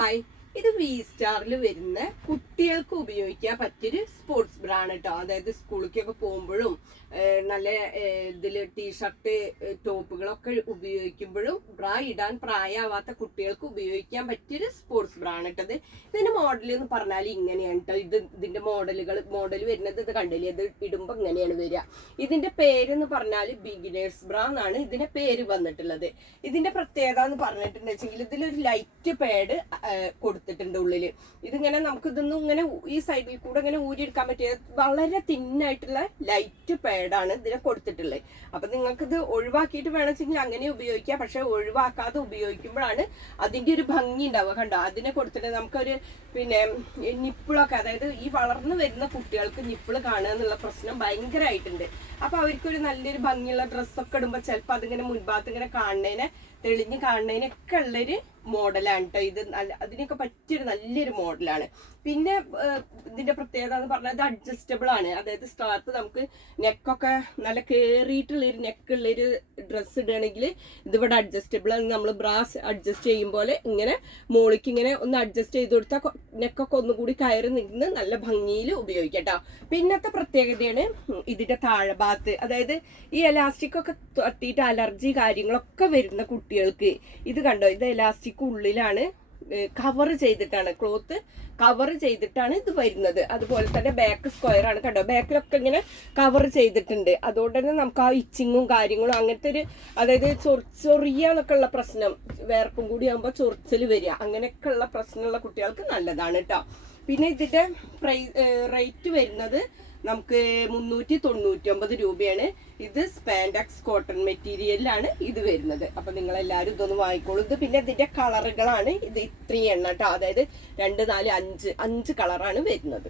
Hi, ഇത് V സ്റ്റാറിൽ വരുന്ന കുട്ടികൾക്ക് ഉപയോഗിക്കാൻ പറ്റിയൊരു സ്പോർട്സ് ബ്രാ ആണ് കേട്ടോ. അതായത് സ്കൂളിലേക്കൊക്കെ പോകുമ്പോഴും നല്ല ഇതില് ടീഷർട്ട് ടോപ്പുകളൊക്കെ ഉപയോഗിക്കുമ്പോഴും ബ്രാ ഇടാൻ പ്രായമാവാത്ത കുട്ടികൾക്ക് ഉപയോഗിക്കാൻ പറ്റിയൊരു സ്പോർട്സ് ബ്രാ ആണ് കേട്ടത്. ഇതിന്റെ മോഡൽ എന്ന് പറഞ്ഞാൽ ഇങ്ങനെയാണ് കേട്ടോ. ഇതിന്റെ മോഡൽ വരുന്നത് ഇത് കണ്ടില്ലേ, ഇത് ഇടുമ്പോ ഇങ്ങനെയാണ് വരിക. ഇതിന്റെ പേരെന്ന് പറഞ്ഞാൽ ബിഗിനേഴ്സ് ബ്രാ എന്നാണ് ഇതിന്റെ പേര് വന്നിട്ടുള്ളത്. ഇതിന്റെ പ്രത്യേകത എന്ന് പറഞ്ഞിട്ടുണ്ടെങ്കിൽ ഇതിലൊരു ലൈറ്റ് പാഡ് കൊടുത്തിട്ടുണ്ട് ഉള്ളില്. ഇതിങ്ങനെ നമുക്ക് ഇതൊന്നും ഇങ്ങനെ ഈ സൈഡിൽ കൂടെ ഇങ്ങനെ ഊരിയെടുക്കാൻ പറ്റിയ വളരെ തിന്നായിട്ടുള്ള ലൈറ്റ് പാഡാണ് ഇതിനെ കൊടുത്തിട്ടുള്ളത്. അപ്പൊ നിങ്ങൾക്ക് ഇത് ഒഴിവാക്കിയിട്ട് വേണമെങ്കിൽ അങ്ങനെ ഉപയോഗിക്കാം. പക്ഷെ ഒഴിവാക്കാതെ ഉപയോഗിക്കുമ്പോഴാണ് അതിന്റെ ഒരു ഭംഗി ഉണ്ടാവുക. കണ്ടോ, അതിനെ കൊടുത്തിട്ട് നമുക്കൊരു നിപ്പിളൊക്കെ, അതായത് ഈ വളർന്നു വരുന്ന കുട്ടികൾക്ക് നിപ്പിള് കാണുക എന്നുള്ള പ്രശ്നം ഭയങ്കരമായിട്ടുണ്ട്. അപ്പൊ അവർക്കൊരു നല്ലൊരു ഭംഗിയുള്ള ഡ്രസ്സൊക്കെ ഇടുമ്പോൾ ചിലപ്പോൾ അതിങ്ങനെ മുൻഭാഗത്ത് ഇങ്ങനെ കാണുന്നതിനെ തെളിഞ്ഞ് കാണുന്നതിനൊക്കെ ഉള്ളൊരു മോഡലാണ് കേട്ടോ ഇത്. അതിനൊക്കെ പറ്റിയൊരു നല്ലൊരു മോഡലാണ്. പിന്നെ ഇതിന്റെ പ്രത്യേകത എന്ന് പറഞ്ഞാൽ ഇത് അഡ്ജസ്റ്റബിൾ ആണ്. അതായത് സ്കാർപ്പ് നമുക്ക് നെക്കൊക്കെ നല്ല കേറിയിട്ടുള്ളൊരു നെക്കുള്ളൊരു ഡ്രസ്സ് ഇടുകയാണെങ്കിൽ ഇതിവിടെ അഡ്ജസ്റ്റബിൾ ആണ്. നമ്മൾ ബ്രാസ് അഡ്ജസ്റ്റ് ചെയ്യും പോലെ ഇങ്ങനെ മോളിക്ക് ഇങ്ങനെ ഒന്ന് അഡ്ജസ്റ്റ് ചെയ്ത് കൊടുത്താൽ നെക്കൊക്കെ ഒന്നുകൂടി കയറി നിന്ന് നല്ല ഭംഗിയിൽ ഉപയോഗിക്കാം കേട്ടോ. പിന്നത്തെ പ്രത്യേകതയാണ് ഇതിന്റെ താഴെഭാഗത്ത്, അതായത് ഈ എലാസ്റ്റിക് ഒക്കെ തട്ടിയിട്ട് അലർജി കാര്യങ്ങളൊക്കെ വരുന്ന കുട്ടികൾക്ക് ഇത് കണ്ടോ, ഇത് എലാസ്റ്റിക് ഉള്ളിലാണ് കവർ ചെയ്തിട്ടാണ്, ക്ലോത്ത് കവർ ചെയ്തിട്ടാണ് ഇത് വരുന്നത്. അതുപോലെ തന്നെ ബാക്ക് സ്ക്വയർ ആണ് കണ്ടോ, ബാക്കിലൊക്കെ ഇങ്ങനെ കവർ ചെയ്തിട്ടുണ്ട്. അതുകൊണ്ട് തന്നെ നമുക്ക് ആ ഇച്ചിങ്ങും കാര്യങ്ങളും അങ്ങനത്തെ ഒരു, അതായത് ചൊറിയാന്നൊക്കെ ഉള്ള പ്രശ്നം, വേർപ്പും കൂടി ആകുമ്പോൾ ചൊറിച്ചൽ വരിക, അങ്ങനെയൊക്കെ ഉള്ള പ്രശ്നമുള്ള കുട്ടികൾക്ക് നല്ലതാണ് കേട്ടോ. പിന്നെ ഇതിന്റെ റേറ്റ് വരുന്നത് നമുക്ക് 399 രൂപയാണ്. ഇത് സ്പാൻഡക്സ് കോട്ടൺ മെറ്റീരിയലിലാണ് ഇത് വരുന്നത്. അപ്പൊ നിങ്ങൾ എല്ലാവരും ഇതൊന്ന് വാങ്ങിക്കോളൂ. ഇത് പിന്നെ ഇതിന്റെ കളറുകളാണ് ഇത് ഇത്രയും എണ്ണ കേട്ടോ. അതായത് 2, 4, 5 കളറാണ് വരുന്നത്.